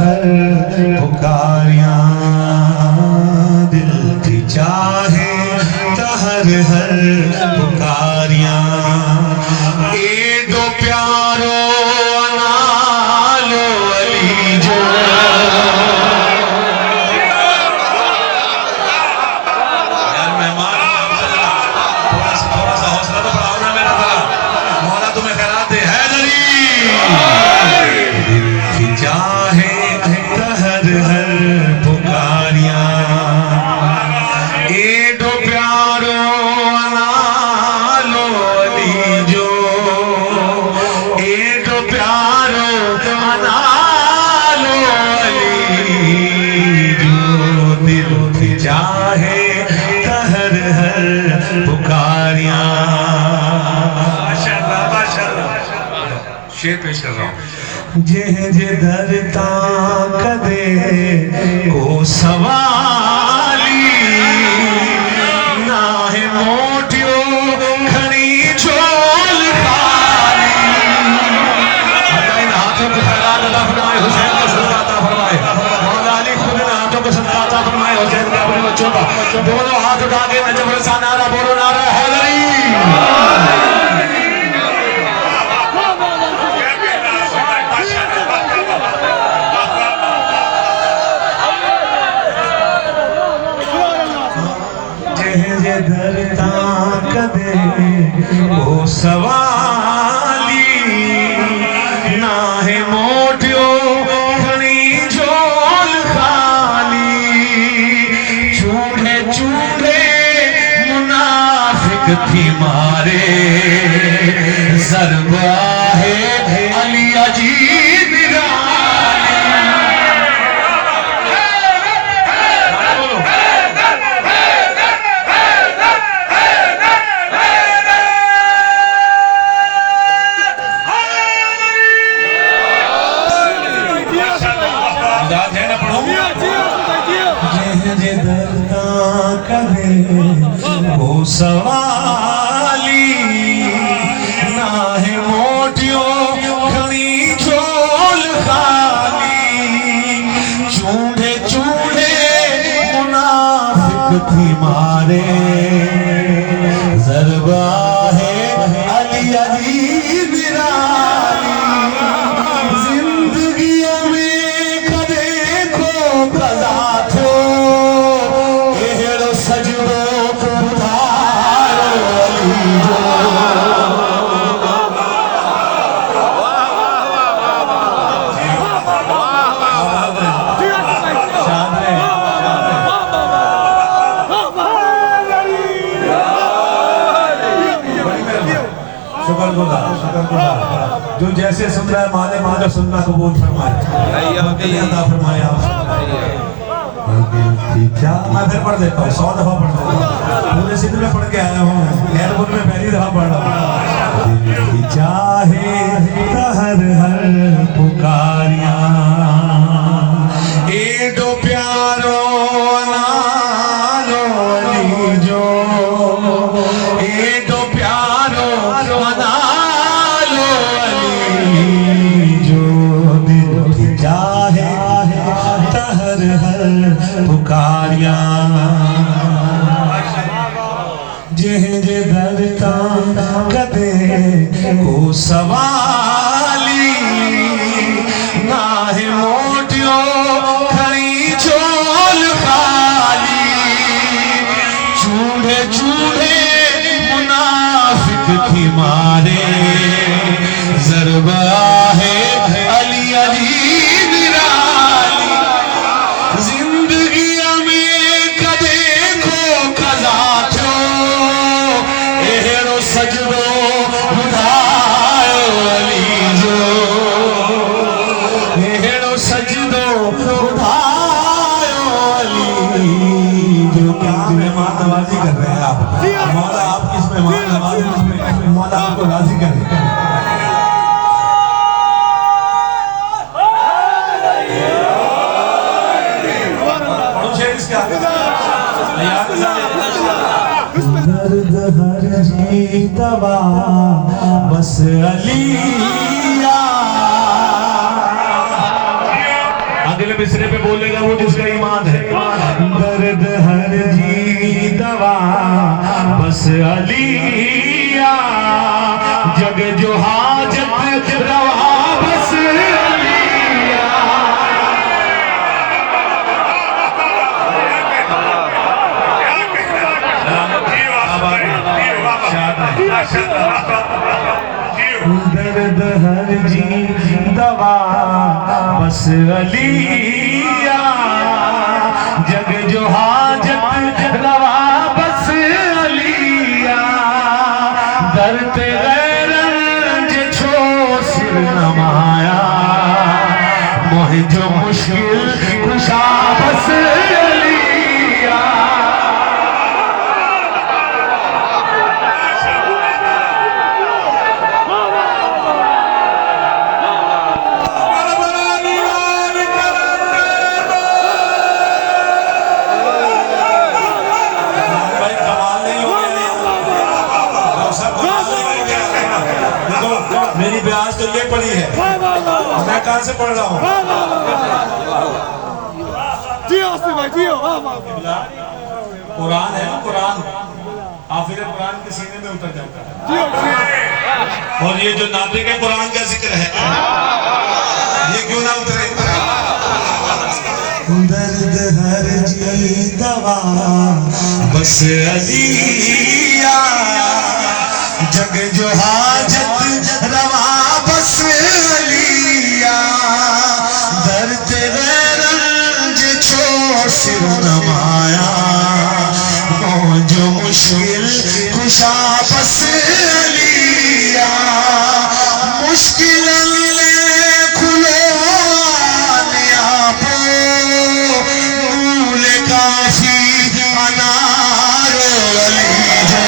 हर पुकारियां दिल की चाहे तहर हर पुकारियां ए दो प्यारो नालो अली जो यार मेहमान थोड़ा सा हौसला तो बढ़ाओ ना मेरा जरा मौला तुम्हें खैरात दे है दिल की चाहे तहर हर पुकारियां ए दो प्यारो नालो अली जो ए दो प्यारो नालो अली जो दिल की चाहे तहर हर पुकारियां माशाअल्लाह माशाअल्लाह शेर पेश कर रहा हूँ जे दरता कदे को सवाली ना है मोटियो खड़ी झोल खाली अल्लाह इन हाथों को खैरात अता फरमाए हुसैन का सदका अता फरमाए मौला अली खुद इन हाथों को सदका अता फरमाए हुसैन के अपने बच्चों का दोनों हाथ उठा के नजफ रसा नारा बोलो नारा हैदरी धरता कदे वो सवाली ना है मोटियो खड़ी झोल खाली चूड़े चूड़े मुनाफिक थी मारे ज़रबा है अली अजीब वो सवाली ना है मोटियो खड़ी झोल खाली चूड़े चूड़े मुनाफिक थी मारे ज़रबा है अली अली बिराली जिंदगी में कदे को कज़ा थो एड़ो सजदो जो जैसे सुन रहा है माने माने सुनना कबूल फरमाए अता फरमाए आप मैं फिर पढ़ देता हूँ 100 दफा पढ़ देता हूँ पूरे सिंध में पढ़ के आया हूँ एयरपोर्ट में पहली दफा पढ़ रहा हूँ दिल की चाहे तहर हर पुकारियां ए दो प्यारो नालो अली जो ए दो प्यारो नालो अली जो दिल की चाहे तहर हर पुकारियां जे दरता कदे को सवाली ना है मोटियो खड़ी झोल खाली चूड़े चूड़े मुनाफिक थी मारे ज़रबा है अली अली बिराली जिंदगी में कदे को कज़ा थो एड़ो सजदो बुधायो अली जो एड़ो सजदो बुधायो अली जो क्या मेहमान नवाजी कर रहे हैं आप मौला आप किस मेहमान नवाजी मौला आपको राजी करे पढ़ो शेर इसके आगे दर्द हर जी दवा बस अलिया बिस्रे पे बोलेगा वो जिसका ईमान है। दर्द हर जी दवा बस अलिया, जग जो हाजत रवा बस अलिया। दर्द हर जी दवा बस अलिया, जग जो हाजत रवा बस अलिया। दर्द गैरंज छो सिर नमाया, मोह जो मुश्किल खुशा बस अलिया। मेरी ब्याज तो ये पड़ी है, मैं कहां से पढ़ रहा हूँ? कुरान है ना, कुरान आखिर कुरान के सीने में उतर जाता है। और ये जो नाते के कुरान का जिक्र है, ये क्यों ना उतरे? दर्द हर जी दवा बस अलिया, जग जो हाजत रवा बस अलिया। दर्द गैरंज छो सिर नमाया, जो मुश्किल खुशा बस अलिया। मुश्किल खुलो काफी अनार अली जो।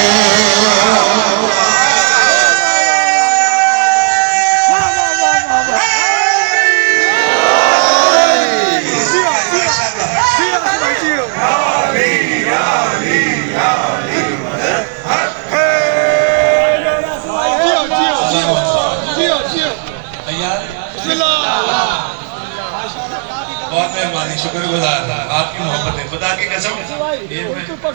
बहुत मेहरबानी, शुक्रगुजार आपकी मोहब्बत है, खुदा की कसम।